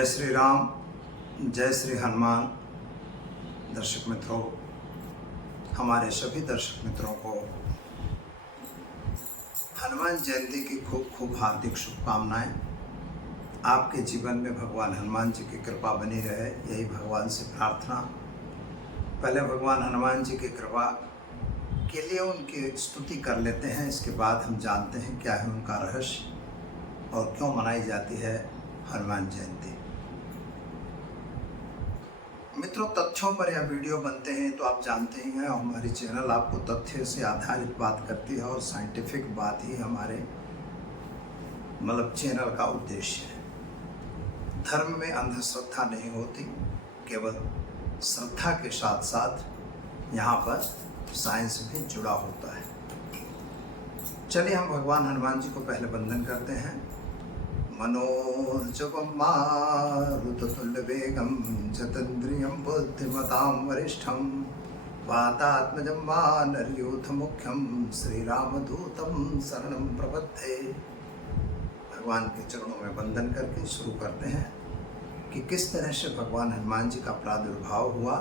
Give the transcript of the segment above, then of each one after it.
जय श्री राम, जय श्री हनुमान। दर्शक मित्रों, हमारे सभी दर्शक मित्रों को हनुमान जयंती की खूब खूब हार्दिक शुभकामनाएं। आपके जीवन में भगवान हनुमान जी की कृपा बनी रहे, यही भगवान से प्रार्थना। पहले भगवान हनुमान जी की कृपा के लिए उनकी स्तुति कर लेते हैं, इसके बाद हम जानते हैं क्या है उनका रहस्य और क्यों मनाई जाती है हनुमान जयंती। मित्रों, तथ्यों पर यह वीडियो बनते हैं तो आप जानते ही हैं, हमारी चैनल आपको तथ्य से आधारित बात करती है और साइंटिफिक बात ही हमारे चैनल का उद्देश्य है। धर्म में अंधश्रद्धा नहीं होती, केवल श्रद्धा के साथ साथ यहाँ पर साइंस भी जुड़ा होता है। चलिए हम भगवान हनुमान जी को पहले वंदन करते हैं। मनोजवं मारुततुल्यवेगं जितेन्द्रियं बुद्धिमतां वरिष्ठं वातात्मजं वानरयूथमुख्यं श्रीरामदूतं शरणं प्रपद्ये। भगवान के चरणों में वंदन करके शुरू करते हैं कि किस तरह से भगवान हनुमान जी का प्रादुर्भाव हुआ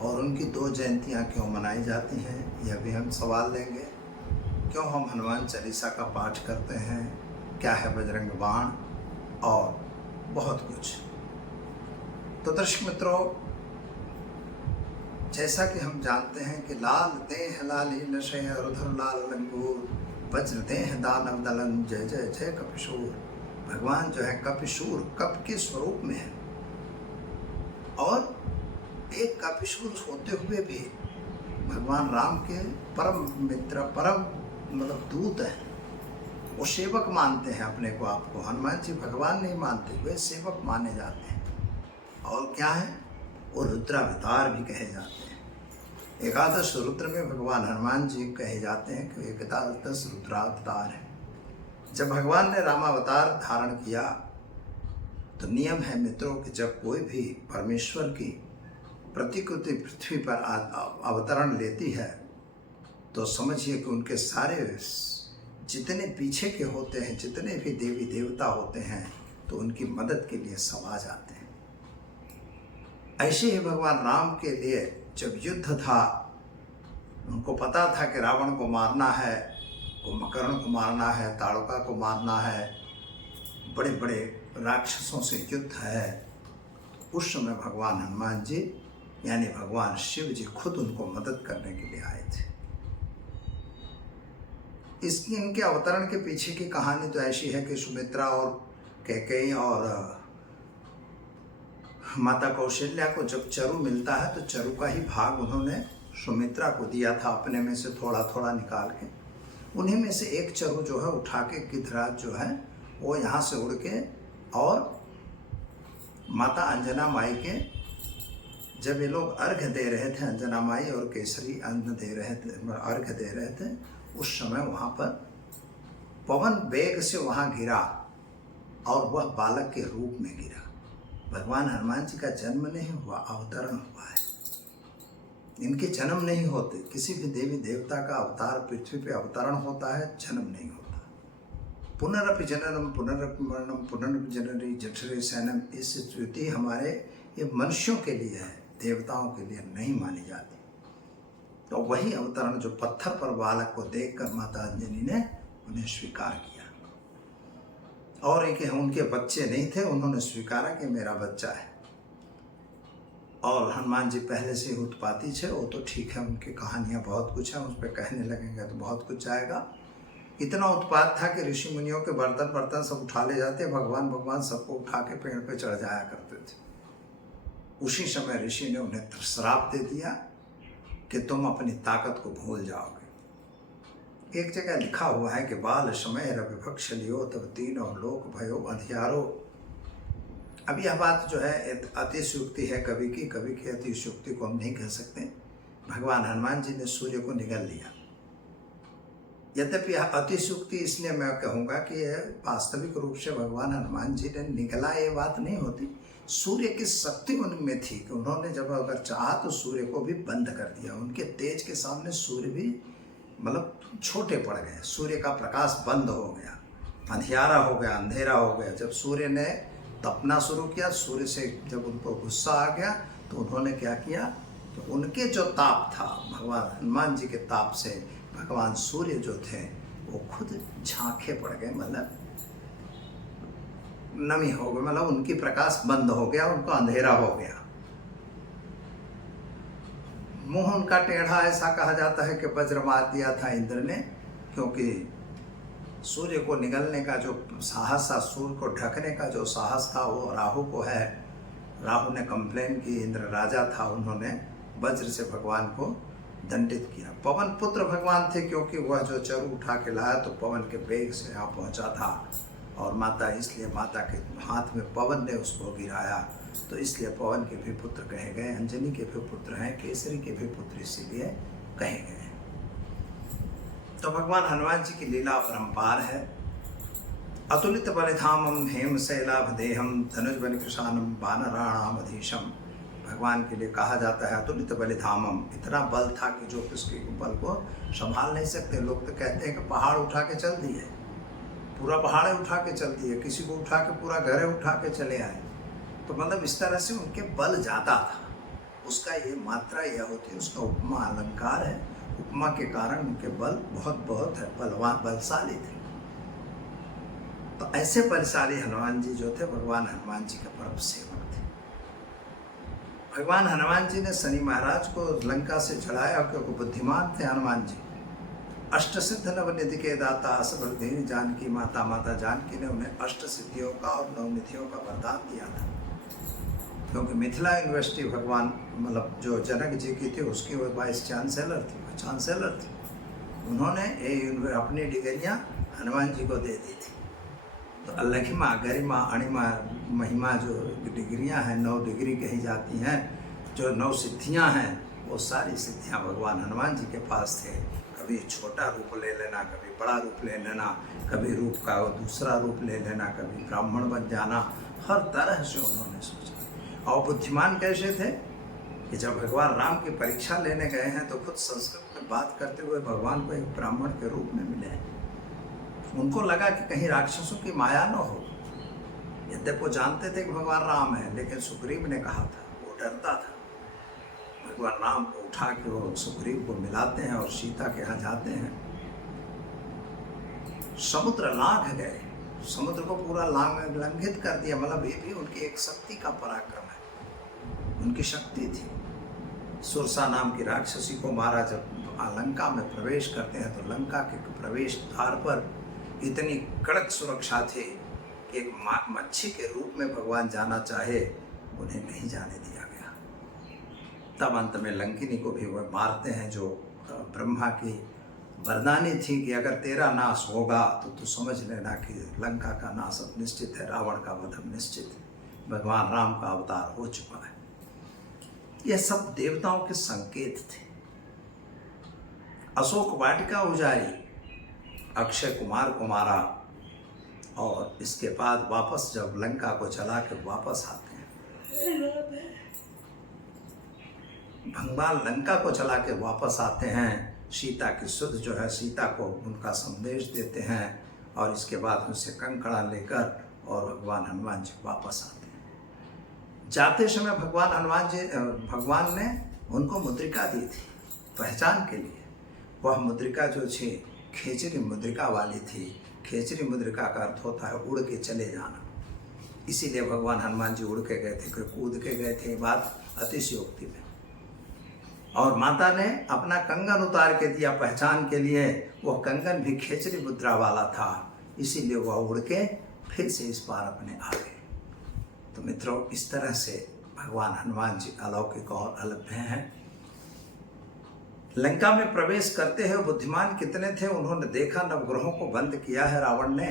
और उनकी 2 जयंतियाँ क्यों मनाई जाती हैं, यह भी हम सवाल लेंगे। क्यों हम हनुमान चालीसा का पाठ करते हैं, क्या है बजरंग बाण और बहुत कुछ। तो दर्शक मित्रों, जैसा कि हम जानते हैं कि लाल देह लाली नशे अरुधर लाल लंगूर वज्र देह दानव दलन जय जय जय कपिशूर। भगवान जो है कपिशूर, कप के स्वरूप में है और एक कपिशूर होते हुए भी भगवान राम के परम मित्र, परम दूत हैं। वो सेवक मानते हैं अपने को, आपको हनुमान जी भगवान नहीं मानते, वे सेवक माने जाते हैं। और क्या है, वो रुद्रावतार भी कहे जाते हैं। एकादश रुद्र में भगवान हनुमान जी कहे जाते हैं कि एकादश रुद्रावतार है। जब भगवान ने रामावतार धारण किया तो नियम है मित्रों कि जब कोई भी परमेश्वर की प्रतिकृति पृथ्वी पर अवतरण लेती है तो समझिए कि उनके सारे जितने पीछे के होते हैं, जितने भी देवी देवता होते हैं, तो उनकी मदद के लिए सब आ जाते हैं। ऐसे ही भगवान राम के लिए जब युद्ध था, उनको पता था कि रावण को मारना है, कुंभकर्ण को मारना है, ताड़का को मारना है, बड़े बड़े राक्षसों से युद्ध है। उस समय भगवान हनुमान जी यानी भगवान शिव जी खुद उनको मदद करने के लिए आए थे। इनके अवतरण के पीछे की कहानी तो ऐसी है कि सुमित्रा और कैकेयी और माता कौशल्या को जब चरु मिलता है तो चरु का ही भाग उन्होंने सुमित्रा को दिया था, अपने में से थोड़ा थोड़ा निकाल के। उन्हीं में से एक चरु जो है उठा के गिद्धराज जो है वो यहाँ से उड़ के और माता अंजना माई के, जब ये लोग अर्घ्य दे रहे थे, अंजना माई और केसरी अन्न दे रहे थे, अर्घ्य दे रहे थे, उस समय वहाँ पर पवन वेग से वहाँ गिरा और वह बालक के रूप में गिरा। भगवान हनुमान जी का जन्म नहीं हुआ, अवतरण हुआ है। इनके जन्म नहीं होते, किसी भी देवी देवता का अवतार पृथ्वी पे अवतरण होता है, जन्म नहीं होता। पुनरपि जननम पुनरपि मरणम पुनरपि जननी जठरे सैनम, इस स्थिति हमारे ये मनुष्यों के लिए है, देवताओं के लिए नहीं मानी जाती। तो वही अवतरण जो पत्थर पर बालक को देखकर माता अंजनी ने उन्हें स्वीकार किया, और एक उनके बच्चे नहीं थे, उन्होंने स्वीकारा कि मेरा बच्चा है। और हनुमान जी पहले से ही उत्पाती थे, वो तो ठीक है, उनकी कहानियाँ बहुत कुछ है, उस पर कहने लगेंगे तो बहुत कुछ जाएगा। इतना उत्पात था कि ऋषि मुनियों के बर्तन बर्तन सब उठा ले जाते, भगवान सबको उठा के पेड़ पे चढ़ जाया करते थे। उसी समय ऋषि ने उन्हें श्राप दे दिया कि तुम अपनी ताकत को भूल जाओगे। एक जगह लिखा हुआ है कि बाल समय रविभक्ष लियो तब तीनों लोक भयो अंधियारो। अब यह बात जो है अतिशयोक्ति है कवि की अतिशयोक्ति को हम नहीं कह सकते। भगवान हनुमान जी ने सूर्य को निगल लिया। यद्यपि यह अतिशयोक्ति इसलिए मैं कहूँगा कि यह वास्तविक रूप से भगवान हनुमान जी ने निगला, ये बात नहीं होती। सूर्य की शक्ति उनमें थी कि उन्होंने जब अगर चाहा तो सूर्य को भी बंद कर दिया। उनके तेज के सामने सूर्य भी छोटे पड़ गए, सूर्य का प्रकाश बंद हो गया, अंधियारा हो गया, अंधेरा हो गया। जब सूर्य ने तपना शुरू किया। सूर्य से जब उनको गुस्सा आ गया तो उन्होंने क्या किया कि उनके जो ताप था, भगवान हनुमान जी के ताप से भगवान सूर्य जो थे वो खुद झांखे पड़ गए, मतलब नमी हो गई, मतलब उनकी प्रकाश बंद हो गया, उनका अंधेरा हो गया। मुंह उनका टेढ़ा, ऐसा कहा जाता है कि वज्र मार दिया था इंद्र ने, क्योंकि सूर्य को निगलने का जो साहस था, सूर्य को ढकने का जो साहस था वो राहु को है। राहु ने कंप्लेन की, इंद्र राजा था, उन्होंने वज्र से भगवान को दंडित किया। पवन पुत्र भगवान थे, क्योंकि वह जो चरु उठा के लाया तो पवन के वेग से यहाँ पहुँचा था, और माता इसलिए माता के हाथ में पवन ने उसको गिराया, तो इसलिए पवन के भी पुत्र कहे गए, अंजनी के भी पुत्र हैं, केसरी के भी पुत्र इसीलिए कहे गए। तो भगवान हनुमान जी की लीला अपरंपार है। अतुलित बलिधामम हेम शैलाभदेहम धनुष बल कृशानम वानराणाम अधीशम। भगवान के लिए कहा जाता है अतुलित बलिधामम, इतना बल था कि जो उसके बल को संभाल नहीं सकते। लोग तो कहते हैं कि पहाड़ उठा के चल दिए, पूरा पहाड़ उठा के चल दिए, किसी को उठा के पूरा घर उठा के चले आए। तो मतलब इस तरह से उनके बल ज़्यादा था, उसका ये मात्रा यह होती है, उसका उपमा अलंकार है। उपमा के कारण उनके बल बहुत है, बलवान बलशाली थे। तो ऐसे बलशाली हनुमान जी जो थे, भगवान हनुमान जी के परम सेवक थे। भगवान हनुमान जी ने शनि महाराज को लंका से चढ़ाया, क्योंकि बुद्धिमान थे हनुमान जी। अष्ट सिद्ध नवनिधि के दाता असबरधीन जानकी माता, माता जानकी ने उन्हें अष्ट सिद्धियों का और नवनिधियों का वरदान दिया था। क्योंकि मिथिला यूनिवर्सिटी भगवान मतलब जो जनक जी की थी, उसकी वो वाइस चांसलर थी। उन्होंने अपनी डिग्रियाँ हनुमान जी को दे दी थी। तो लघिमा, गरिमा, अणिमा, महिमा जो डिग्रियाँ हैं, 9 डिग्री कही जाती हैं, जो 9 सिद्धियाँ हैं, वो सारी सिद्धियाँ भगवान हनुमान जी के पास थे। कभी छोटा रूप ले लेना, कभी बड़ा रूप ले लेना, कभी रूप का दूसरा रूप ले लेना, कभी ब्राह्मण बन जाना, हर तरह से उन्होंने सोचा। और बुद्धिमान कैसे थे कि जब भगवान राम की परीक्षा लेने गए हैं तो खुद संस्कृत में बात करते हुए भगवान को एक ब्राह्मण के रूप में मिले। उनको लगा कि कहीं राक्षसों की माया न हो। यद्यपि वो जानते थे कि भगवान राम है, लेकिन सुग्रीव ने कहा था, वो डरता था। भगवान राम को उठा के वो सुग्रीव को मिलाते हैं और सीता के यहाँ जाते हैं। समुद्र लांघ गए, समुद्र को पूरा लंघित कर दिया। मतलब ये भी उनकी एक शक्ति का पराक्रम है, उनकी शक्ति थी। सुरसा नाम की राक्षसी को मारा। जब लंका में प्रवेश करते हैं तो लंका के प्रवेश द्वार पर इतनी कड़क सुरक्षा थी कि एक मच्छी के रूप में भगवान जाना चाहे, उन्हें नहीं जाने दिया गया। तब अंत में लंकिनी को भी वह मारते हैं, जो ब्रह्मा की वरदानी थी कि अगर तेरा नाश होगा तो तू समझ लेना कि लंका का नाश अब निश्चित है, रावण का वध निश्चित है, भगवान राम का अवतार हो चुका है। यह सब देवताओं के संकेत थे। अशोक वाटिका उजारी, अक्षय कुमार को मारा, और इसके बाद वापस जब लंका को चला के वापस आते हैं, भगवान लंका को चला के वापस आते हैं, सीता की सुध जो है, सीता को उनका संदेश देते हैं, और इसके बाद उनसे कंकड़ा लेकर और भगवान हनुमान जी वापस आते हैं। जाते समय भगवान ने उनको मुद्रिका दी थी पहचान के लिए। वह मुद्रिका जो थी खेचरी मुद्रिका वाली थी। खेचरी मुद्रिका का अर्थ होता है उड़ के चले जाना। इसीलिए भगवान हनुमान जी उड़ के गए थे, कोई कूद के गए थे, बात अतिशयोक्ति में। और माता ने अपना कंगन उतार के दिया पहचान के लिए। वह कंगन भी खेचरी मुद्रा वाला था, इसीलिए वह उड़ के फिर से इस पार अपने आ गए। तो मित्रों, इस तरह से भगवान हनुमान जी अलौकिक और अलभ्य हैं। लंका में प्रवेश करते हुए बुद्धिमान कितने थे, उन्होंने देखा नवग्रहों को बंद किया है रावण ने।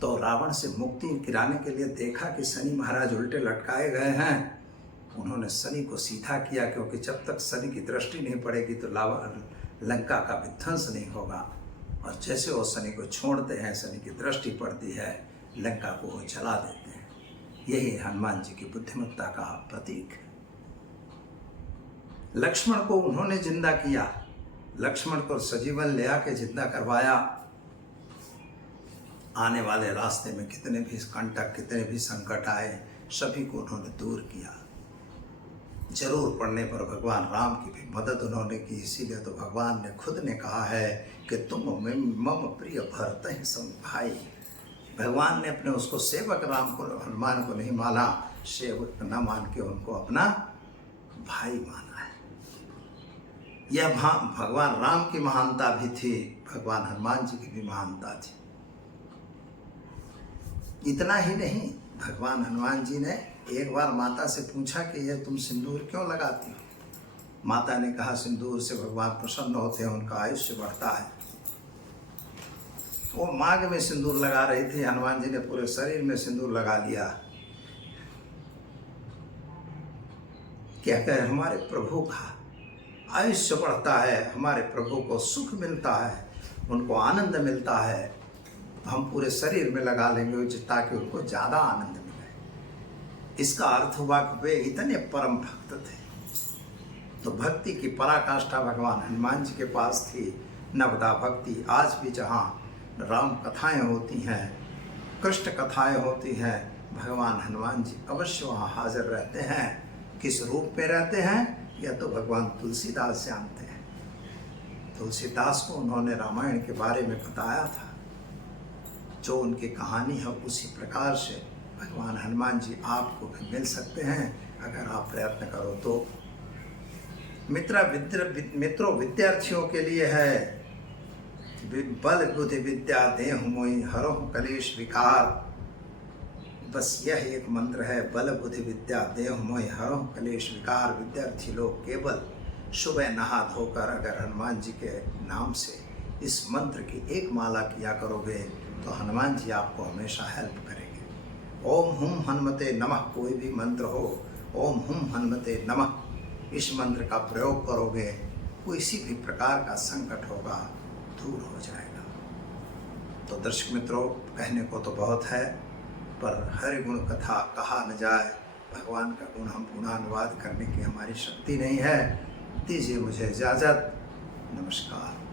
तो रावण से मुक्ति दिलाने के लिए देखा कि शनि महाराज उल्टे लटकाए गए हैं। उन्होंने शनि को सीधा किया, क्योंकि जब तक शनि की दृष्टि नहीं पड़ेगी तो लंका का विध्वंस नहीं होगा। और जैसे वो शनि को छोड़ते हैं, शनि की दृष्टि पड़ती है, लंका को वो जला देते हैं। यही हनुमान जी की बुद्धिमत्ता का प्रतीक है। लक्ष्मण को उन्होंने जिंदा किया, लक्ष्मण को सजीवन ले आके जिंदा करवाया। आने वाले रास्ते में कितने भी कंटक, कितने भी संकट आए, सभी को उन्होंने दूर किया। जरूर पड़ने पर भगवान राम की भी मदद उन्होंने की। इसीलिए तो भगवान ने खुद ने कहा है कि तुम मम प्रिय भरत सम भाई। भगवान ने अपने उसको सेवक राम को, हनुमान को नहीं माना, सेवक न मान के उनको अपना भाई माना है। यह भगवान राम की महानता भी थी, भगवान हनुमान जी की भी महानता थी। इतना ही नहीं, भगवान हनुमान जी ने एक बार माता से पूछा कि यह तुम सिंदूर क्यों लगाती हो। माता ने कहा सिंदूर से भगवान प्रसन्न होते हैं, उनका आयुष्य बढ़ता है। वो मांग में सिंदूर लगा रही थी, हनुमान जी ने पूरे शरीर में सिंदूर लगा लिया। क्या कहे, हमारे प्रभु का आयुष्य बढ़ता है, हमारे प्रभु को सुख मिलता है, उनको आनंद मिलता है, हम पूरे शरीर में लगा लेंगे ताकि उनको ज़्यादा आनंद मिले। इसका अर्थ हुआ कि वे इतने परम भक्त थे। तो भक्ति की पराकाष्ठा भगवान हनुमान जी के पास थी। नवदा भक्ति आज भी जहाँ राम कथाएं होती हैं, कृष्ण कथाएं होती हैं, भगवान हनुमान जी अवश्य वहाँ हाजिर रहते हैं। किस रूप में रहते हैं यह तो भगवान तुलसीदास जानते हैं। तुलसीदास को उन्होंने रामायण के बारे में बताया था। जो उनकी कहानी है उसी प्रकार से भगवान हनुमान जी आपको भी मिल सकते हैं अगर आप प्रयत्न करो तो। मित्रों, विद्यार्थियों के लिए है बल बुद्धि विद्या देहु मोहि हरहु कलेश विकार। बस यह एक मंत्र है, बल बुद्धि विद्या देहु मोहि हरहु कलेश विकार। विद्यार्थी लोग केवल सुबह नहा धोकर अगर हनुमान जी के नाम से इस मंत्र की एक माला किया करोगे तो हनुमान जी आपको हमेशा हेल्प करेंगे। ओम हुम हनुमते नमः कोई भी मंत्र हो, ओम हुम हनुमते नमः इस मंत्र का प्रयोग करोगे, किसी भी प्रकार का संकट होगा दूर हो जाएगा। तो दर्शक मित्रों, कहने को तो बहुत है पर हरि गुण कथा कहा न जाए। भगवान का गुण हम गुणानुवाद करने की हमारी शक्ति नहीं है। दीजिए मुझे इजाज़त। नमस्कार।